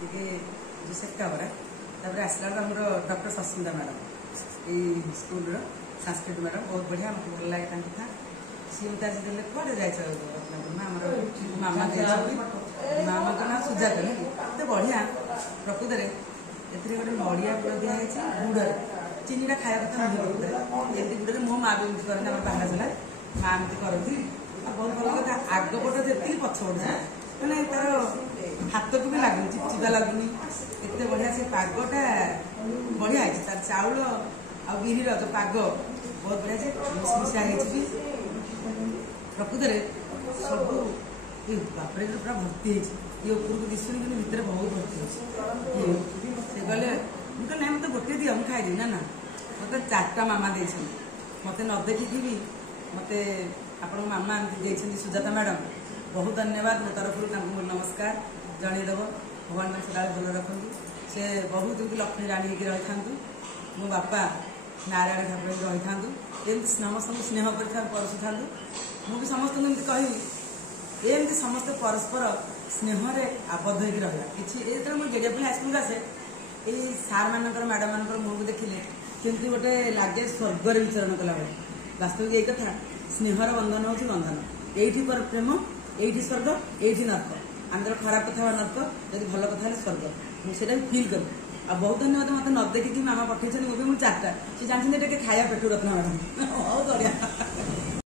ଟିକେ ସେକା ବରା तापर आसला आमर डॉक्टर सस्मिता मैडम ये स्कूल संस्कृत मैडम बहुत बढ़िया मत भल लगे था सी मत आज देखे कड़े जाए मामा मामा का ना सुजाता एत बढ़िया प्रकृत में ए गोटे नड़िया गुड़ दिखाई गुड़ चीनीटा खाया कथा नुह ये गुड़ मो माँ भी एमती करते बाहर चला माँ एमती करती बहुत भल कथा आगपट जी पछपट मैंने तार हाथ को भी लगुनि चिपचिपा लगुनि एत बढ़िया से पागटा बढ़िया है तार चाउल आ बिरीर जो पाग बहुत बढ़िया से मिशा भी प्रकृत में सब बापर पूरा भर्ती ये उपरको दिशुनी कि भितर बहुत भर्ती हो से गले मुझे ना मत गोटे दिया मुझे खाई ना मत 4टा मामा दे मत न देखिकी भी मत आप मामा दे सुजाता मैडम बहुत धन्यवाद मो तरफ नमस्कार जनईदेव भगवान सदा भल रखती से बहुत लक्ष्मी राणी रही था मो बापा नारायण ठाकुर रही था समस्त स्नेह कर परसु था मुझे समस्त कह एमती समस्त परस्पर स्नेह आबद्ध हो रहा कि मुझे गेडियापुर हाईस्कल आसे ये सार मानकर मैडम मान मुँह को देखिले किंतु गोटे लगे स्वर्गर विचरण कला वास्तविक यही कथा स्नेहर बंधन हूँ बंधन ये प्रेम ये स्वर्ग ये नर्क आम खराब कथा नर्क जब भल कथा स्वर्ग मुझे फिल कर बहुत धन्यवाद मत न देखिकी मामा पठे मुझे 4टा सी जानते खाया पेट रत्न मैडम बहुत बढ़िया।